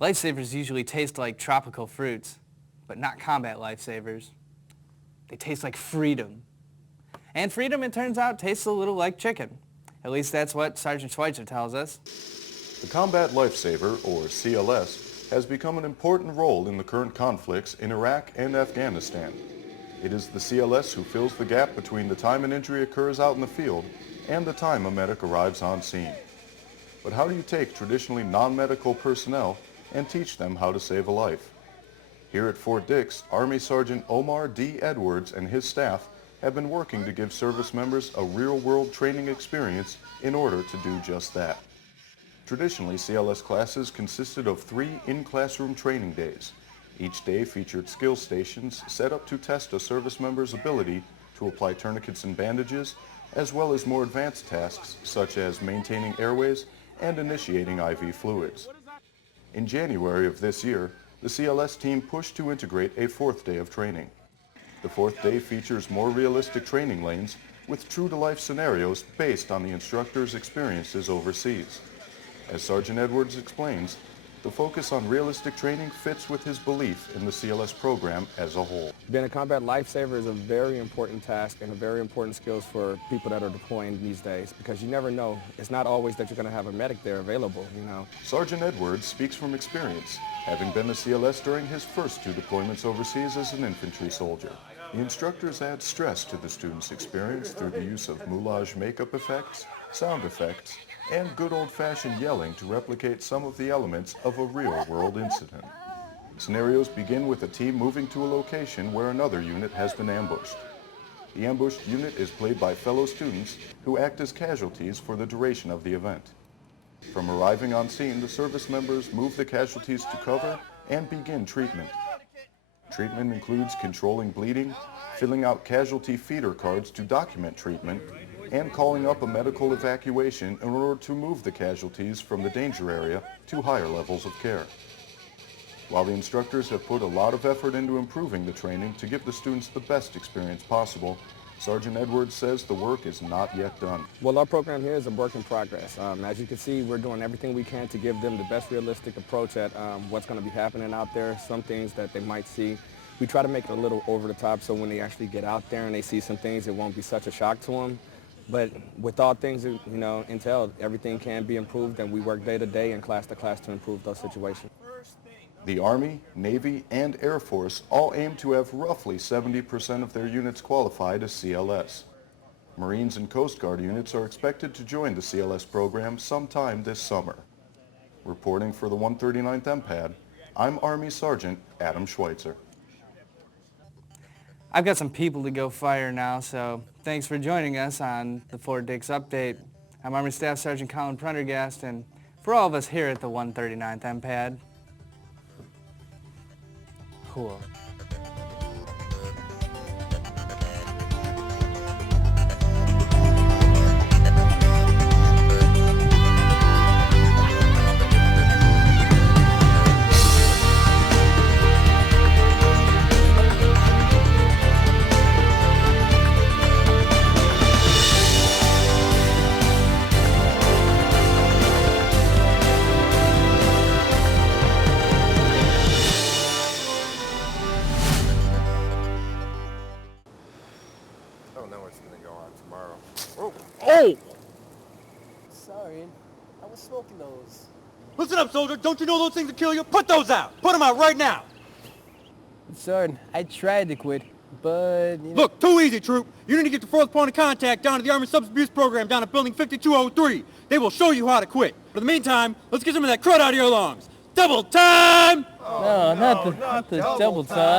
Lifesavers usually taste like tropical fruits, but not combat lifesavers. They taste like freedom. And freedom, it turns out, tastes a little like chicken. At least that's what Sergeant Schweitzer tells us. The Combat Lifesaver, or CLS, has become an important role in the current conflicts in Iraq and Afghanistan. It is the CLS who fills the gap between the time an injury occurs out in the field and the time a medic arrives on scene. But how do you take traditionally non-medical personnel and teach them how to save a life? Here at Fort Dix, Army Sergeant Omar D. Edwards and his staff have been working to give service members a real-world training experience in order to do just that. Traditionally, CLS classes consisted of 3 in-classroom training days. Each day featured skill stations set up to test a service member's ability to apply tourniquets and bandages, as well as more advanced tasks such as maintaining airways and initiating IV fluids. In January of this year, the CLS team pushed to integrate a 4th day of training. The 4th day features more realistic training lanes with true-to-life scenarios based on the instructor's experiences overseas. As Sergeant Edwards explains, the focus on realistic training fits with his belief in the CLS program as a whole. Being a combat lifesaver is a very important task and a very important skills for people that are deploying these days, because you never know. It's not always that you're going to have a medic there available, you know. Sergeant Edwards speaks from experience, having been a CLS during his first 2 deployments overseas as an infantry soldier. The instructors add stress to the students' experience through the use of moulage makeup effects, sound effects, and good old-fashioned yelling to replicate some of the elements of a real-world incident. Scenarios begin with a team moving to a location where another unit has been ambushed. The ambushed unit is played by fellow students who act as casualties for the duration of the event. From arriving on scene, the service members move the casualties to cover and begin treatment. Treatment includes controlling bleeding, filling out casualty feeder cards to document treatment, and calling up a medical evacuation in order to move the casualties from the danger area to higher levels of care. While the instructors have put a lot of effort into improving the training to give the students the best experience possible, Sergeant Edwards says the work is not yet done. Well, our program here is a work in progress. As you can see, we're doing everything we can to give them the best realistic approach at what's going to be happening out there, some things that they might see. We try to make it a little over the top so when they actually get out there and they see some things, it won't be such a shock to them. But with all things, you know, entailed, everything can be improved, and we work day to day and class to class to improve those situations. The Army, Navy, and Air Force all aim to have roughly 70% of their units qualified as CLS. Marines and Coast Guard units are expected to join the CLS program sometime this summer. Reporting for the 139th MPAD, I'm Army Sergeant Adam Schweitzer. I've got some people to go fire now, so thanks for joining us on the Fort Dix Update. I'm Army Staff Sergeant Colin Prendergast, and for all of us here at the 139th MPAD, cool. Oh! Sorry, I was smoking those. Listen up, soldier. Don't you know those things will kill you? Put those out. Put them out right now. Son, I tried to quit, but... Look, too easy, troop. You need to get the 4th point of contact down to the Army Substance Abuse Program down at Building 5203. They will show you how to quit. But in the meantime, let's get some of that crud out of your lungs. Double time! No, not the double time.